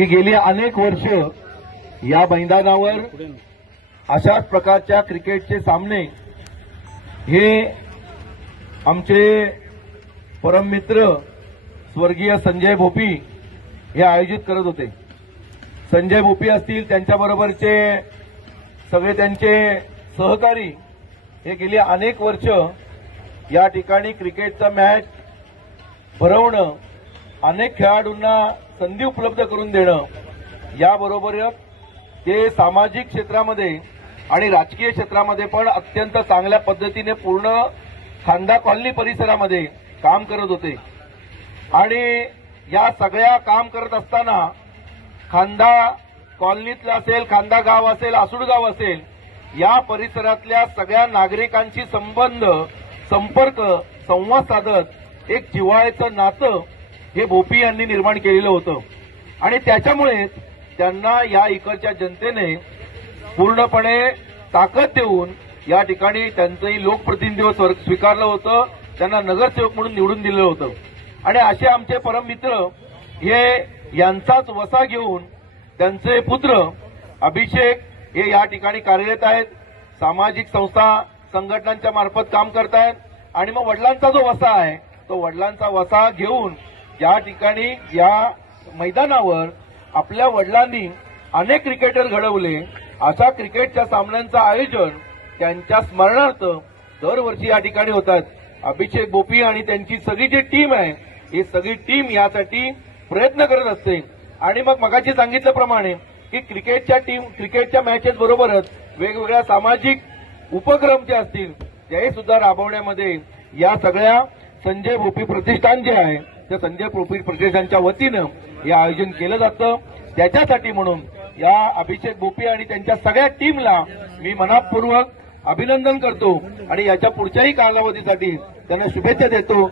की गेली अनेक वर्ष या मैदानावर अशाच प्रकारच्या क्रिकेटचे सामने हे आमचे परममित्र स्वर्गीय संजय भोपी हे आयोजित करत होते। संजय भोपी असतील, त्यांच्याबरोबरचे सगळे त्यांचे सहकारी हे गेली अनेक वर्ष या ठिकाणी क्रिकेटचा मॅच भरवणं, अनेक खेळाडूंना संधी उपलब्ध करून देणं, याबरोबरच ते सामाजिक क्षेत्रामध्ये आणि राजकीय क्षेत्रामध्ये पण अत्यंत चांगल्या पद्धतीने पूर्ण खांदा कॉलनी परिसरामध्ये काम करत होते। आणि या सगळ्या काम करत असताना खांदा कॉलनीतलं असेल, खांदा गाव असेल, आसुड गाव असेल, या परिसरातल्या सगळ्या नागरिकांशी संबंध, संपर्क, संवाद साधत एक जिव्हाळ्याचं नातं हे भोपी यांनी निर्माण केलेलं होतं। आणि त्याच्यामुळेच त्यांना या इकडच्या जनतेने पूर्णपणे ताकद देऊन या ठिकाणी त्यांचंही लोकप्रतिनिधित्व स्वीकारलं होतं, त्यांना नगरसेवक म्हणून निवडून दिलं होतं। आणि असे आमचे परममित्र हे यांचाच वसा घेऊन त्यांचे पुत्र अभिषेक हे या ठिकाणी कार्यरत आहेत, सामाजिक संस्था संघटनांच्या मार्फत काम करतायत। आणि मग वडिलांचा जो वसा आहे तो वडिलांचा वसा घेऊन या ठिकाणी या मैदानावर आपल्या वडिलांनी अनेक क्रिकेटर घडवले, अशा क्रिकेटच्या सामन्यांचं आयोजन त्यांच्या स्मरणार्थ दरवर्षी या ठिकाणी होतात। अभिषेक भोपी आणि त्यांची सगळी जी टीम आहे ही सगळी टीम यासाठी प्रयत्न करत असते। आणि मग मगाशी सांगितल्याप्रमाणे की क्रिकेटच्या मॅचेस बरोबरच वेगवेगळ्या सामाजिक उपक्रम जे असतील ते सुद्धा राबवण्यामध्ये या सगळ्या संजय भोपी प्रतिष्ठान जे आहे त्या संजय भोपी प्रतिष्ठानच्या वतीनं हे आयोजन केलं जातं। त्याच्यासाठी म्हणून या अभिषेक भोपी आणि त्यांच्या सगळ्या टीमला मी मनपूर्वक अभिनंदन करतो आणि याच्या पुढच्याही कालावधीसाठी त्यांना शुभेच्छा देतो।